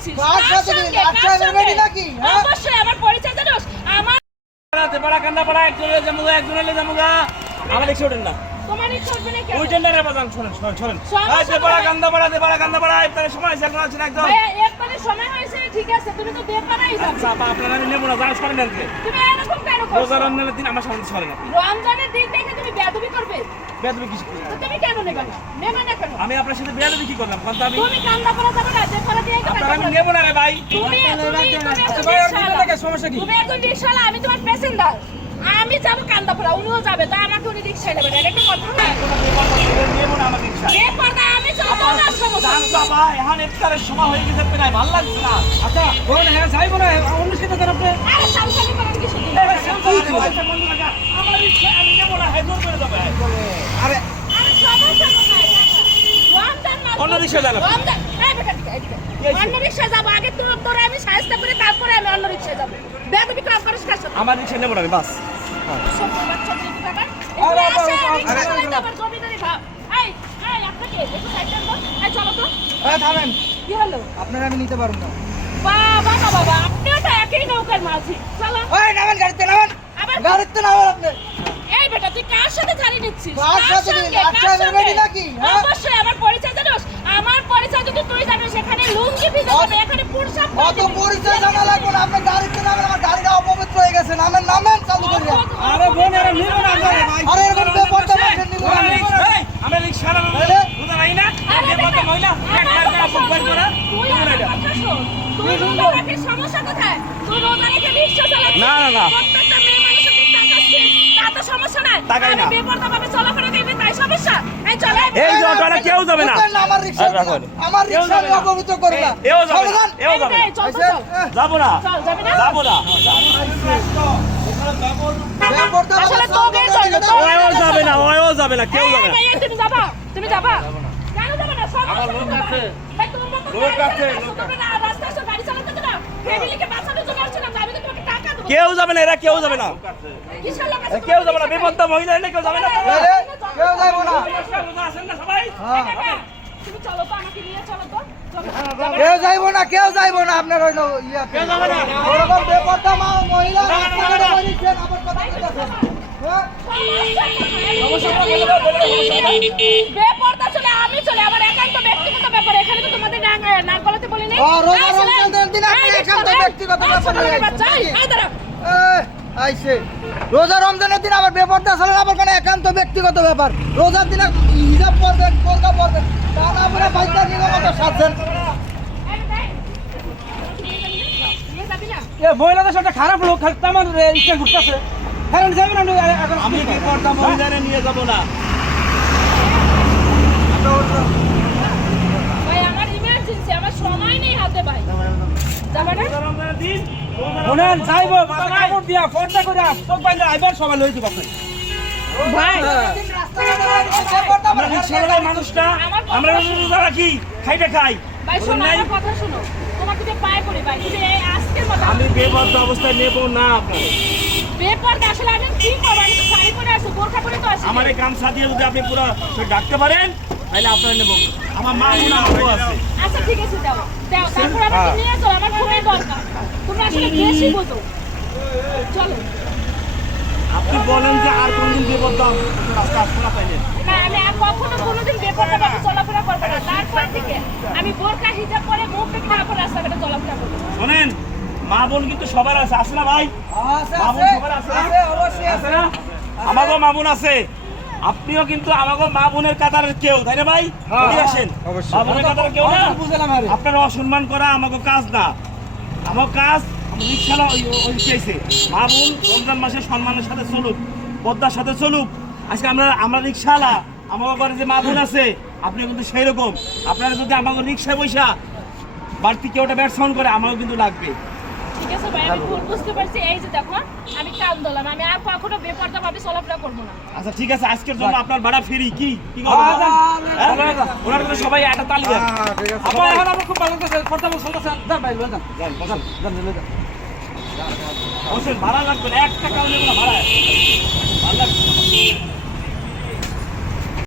নিচ্ছিস কার কার সঙ্গে? কার আচ্ছা, সঙ্গে? হ্যাঁ? অবশ্যই আমার পরিচয় জানোস আমার পাড়াতে পাড়া কান্দা পাড়া একজনের জামুগা একজনের জামুগা আমার দেখছি ওঠেন না তোমার না কেন বাজান শোনেন শোনেন শোনেন। এই তে পাড়া কোথায়? কান্দা পাড়া তে পাড়া কান্দা পাড়া ইফতারের সময় আছে এখন আছেন একদম। একবারে সময় হয়েছে ঠিক আছে তুমি তো দিয়ে পারাই আচ্ছা আপা আপনারা আমি নেব না জানা শোনেন আজকে তুমি এরকম কেন করছ? রোজা রমজানের দিন আমার সামনে সরেন আপনি। রমজানের দিন দেখে তুমি বেয়াদবি করবে? বেয়াদবি কিছু করি তুমি কেন নেবে না? নেবে না কেন? আমি আপনার সাথে বেয়াদবি কি করলাম? কারণ আমি তুমি কান্দা যাবে না যে দিয়ে গেলে আমি নেব না রে ভাই। তুমি তুমি সমস্যা কি? তুমি একজন রিকশাওয়ালা, আমি তোমার প্যাসেঞ্জার আমি কান্দাপুরা উনিও যাবে তা আমাকে উনি রিক্সায় নেবেন এটা একটা কথা। না নেব আমার রিক্সা এ পর্দা আমি চলবো না সমস্যা বাবা এখন ইফতারের সময় হয়ে গেছে প্রায় ভালো লাগছে না। আচ্ছা বলুন হ্যাঁ যাইবো না অন্য সাথে দেন আপনি। আরে সামসামি করার কিছু আমার রিক্সা আমি নেব না হেদুর করে যাবে। আরে আরে। সমস্যা কোথায় অন্য যাব আগে তোর তোরে আমি সাহায্য করে তারপরে আমি অন্য যাব। বেদবি করিস আমার রিক্সা নেব না আমি বাস। কার সাথে জানি নিচ্ছিস আমার পরিচয় আমার পরিচয় যদি তুই জানিস এখানে লুঙ্গি ভিজে যাবে এখানে পুরসাপ লাগবে না আপনি গাড়িতে নামেন আমার গাড়িটা অপবিত্র হয়ে গেছে, নামেন নামেন। আরে এরকম ব্যাপারটা মানুষের নিবো না এই, আমি না বুঝা নাই না আরে এ কথা বেটা, মহিলা এক লাখ টাকা করে তুই রাখিস, সমস্যা কোথায়? তুই রোজা রেখে রিকশা চালাচ্ছিস। না, না, না। প্রত্যেকটা মেয়ে মানুষের দিকে তাকাচ্ছিস। তাতে সমস্যা নাই। তাকাই না। আমি বেপরোয়াভাবে চলাফেরা করবি, তাই সমস্যা? এই চল, এই এই অটোটা কেউ যাবে না আমার রিক্সা আর রাখো নি। আমার কেউ রিক্সা যাবে না। অপবিত্র করে না এও যাবে না এও যাবে না এই, চল, চল, আইসে, চল। এ, যাব না চল, না? যাব না ব্যাপারটা আসলে যাবে না যাবে কেউ যাবে না এই, এই, তুমি যাবা? তুমি যাবা? কেন যাবে না? সমস্যা কোথায়? ভাই, তোমরা লোক আছে, চালাচ্ছো, তোমরা না রাস্তায় গাড়ি চালাতে তো না। ফ্যামিলিকে বাঁচানোর জন্য আসছো না, আমি তো তোমাকে টাকা দেবো। কেউ যাবে না এরা কেউ যাবে না কিসের লোক আছে? কেউ যাবে না বিপদটা মহিলা এনে কেউ যাবে না কেউ যাইবো না আছেন না সবাই হ্যাঁ। কাকা, তুমি চলো তো আমাকে নিয়ে চলো তো। চলো। যাবে না? কেউ যাইবো না কেউ যাইবো না আপনার ওই ইয়া কেউ যাবে না। ওরকম ব্যাপারটা মা মহিলা রাস্তাঘাটে বলিছেন আমার কথা কইতাছেন হ্যাঁ? বেপরদা চলে আমি চলে আমার একান্ত ব্যক্তিগত ব্যাপার এখানে তো তোমাদের নাক নাক গলাতে বলি নাই ও, রোজা দিন আপনি একান্ত ব্যক্তিগত ব্যাপার ছোট নিয়ে বাচ্চা, আইছেন। এই, এই দাঁড়া। এ, আইছে। রোজা রমজানের দিন আবার ব্যাপারটা আসলে আবার কোনো একান্ত ব্যক্তিগত ব্যাপার? রোজার দিনে হিসাব করবেন কোরকা করবেন তা না বাইকটা নিগমত সাজছেন এই, এই। নিয়ে যাবি না? এ মহিলাদের সাথে খারাপ লোক আমার ইচ্ছা ঘুরতেছে। যাবেন আপনি এখন আমি মহিলারে নিয়ে যাব না? ভাই আমার ইমার্জেন্সি আমার সময় নেই হাতে ভাই। যাবে না? দিন শুনেন যাইব মাথা দিয়া ফোনটা করে চোখ বাইলে আইবার সবাই লই দিব আপনি আমরা মানুষটা আমরা খাইতে খাই। আমি অবস্থায় নেব না আপনার কি আমার গামছা দিয়ে যদি আপনি পুরো ডাকতে পারেন তাহলে আপনার নেব। আমার মা বোন আপু আছে। আচ্ছা ঠিক আছে দাও। দাও তারপর আমাকে নিয়ে চলো আমার খুবই দরকার। তোমরা আসলে বেশি বোঝো। চলো। আপনি বলেন যে আর কোনদিন রাস্তা আসব না পাইলেন না আমি আর কখনো কোনোদিন চলাফেরা করব না। তারপর থেকে আমি বোরখা হিজাব পরে মুখ দেখে তারপর রাস্তাঘাটে চলাফেরা করব। শোনেন মা বোন কিন্তু সবার আছে। আছে না ভাই? আছে মা বোন আছে। সবার আছে আছে অবশ্যই আছে। না? আমাগো মা বোন আছে। আপনিও কিন্তু আমাগো মা বোনের কাতারের কেউ তাই না ভাই? হ্যাঁ, আসেন। অবশ্যই। মা বোনের কাতারের কেউ না? আপনার অসম্মান করা আমাকে কাজ না। আমার কাজ রিক্সালা মা বোন রমজান মাসে সম্মানের সাথে চলুক পদ্মার সাথে চলুক। আজকে আমরা আমরা রিক্সালা আমার ঘরে যে মা বোন আছে আপনি কিন্তু সেই রকম আপনারা যদি আমাকে রিক্সায় বৈশা বাড়তি কেউ ওটা ব্যাট সাউন্ড করে আমাকে কিন্তু লাগবে। ঠিক আছে ভাই? আমি ভুল। বুঝতে পারছি। এই যে দেখো আমি কান দলাম আমি আর কখনো বেপরদা ভাবে চলাফেরা করব না। আচ্ছা ঠিক আছে আজকের জন্য আপনার ভাড়া ফ্রি। কি? কি হ্যাঁ? ওনার জন্য সবাই একটা তালি দেন। ঠিক আপা এখন আমার খুব ভালো ফোনটা আমার চলতেছে যান ভাই লই যান। যান, যান যান ভাড়া লাগবে এক টাকাও নেব না ভাড়া ভালো লাগছে।